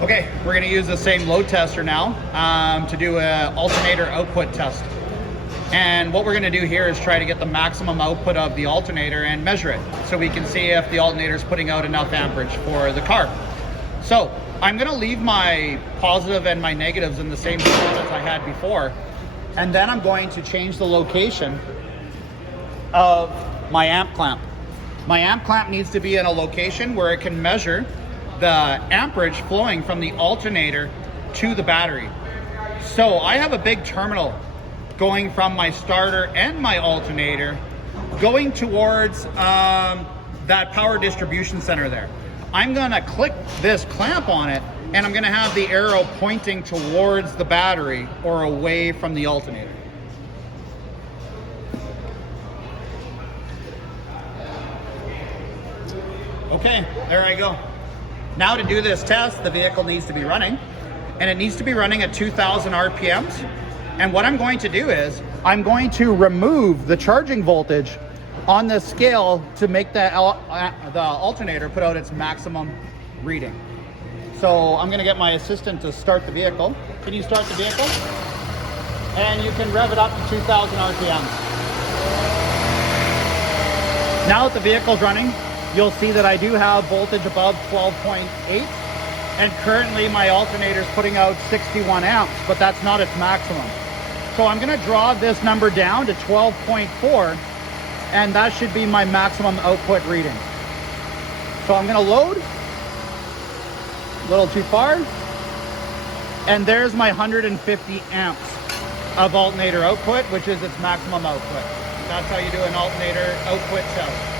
Okay, we're going to use the same load tester now to do an alternator output test. And what we're going to do here is try to get the maximum output of the alternator and measure it so we can see if the alternator is putting out enough amperage for the car. So I'm going to leave my positive and my negatives in the same spot as I had before, and then I'm going to change the location of my amp clamp. My amp clamp needs to be in a location where it can measure the amperage flowing from the alternator to the battery. So I have a big terminal going from my starter and my alternator going towards that power distribution center there. I'm gonna click this clamp on it and I'm gonna have the arrow pointing towards the battery or away from the alternator. Okay, there I go. Now to do this test, the vehicle needs to be running, and it needs to be running at 2,000 RPMs. And what I'm going to do is, I'm going to remove the charging voltage on the scale to make the alternator put out its maximum reading. So I'm gonna get my assistant to start the vehicle. Can you start the vehicle? And you can rev it up to 2,000 RPMs. Now that the vehicle's running, you'll see that I do have voltage above 12.8, and currently my alternator is putting out 61 amps, but that's not its maximum. So I'm gonna draw this number down to 12.4, and that should be my maximum output reading. So I'm gonna load, a little too far, and there's my 150 amps of alternator output, which is its maximum output. That's how you do an alternator output test.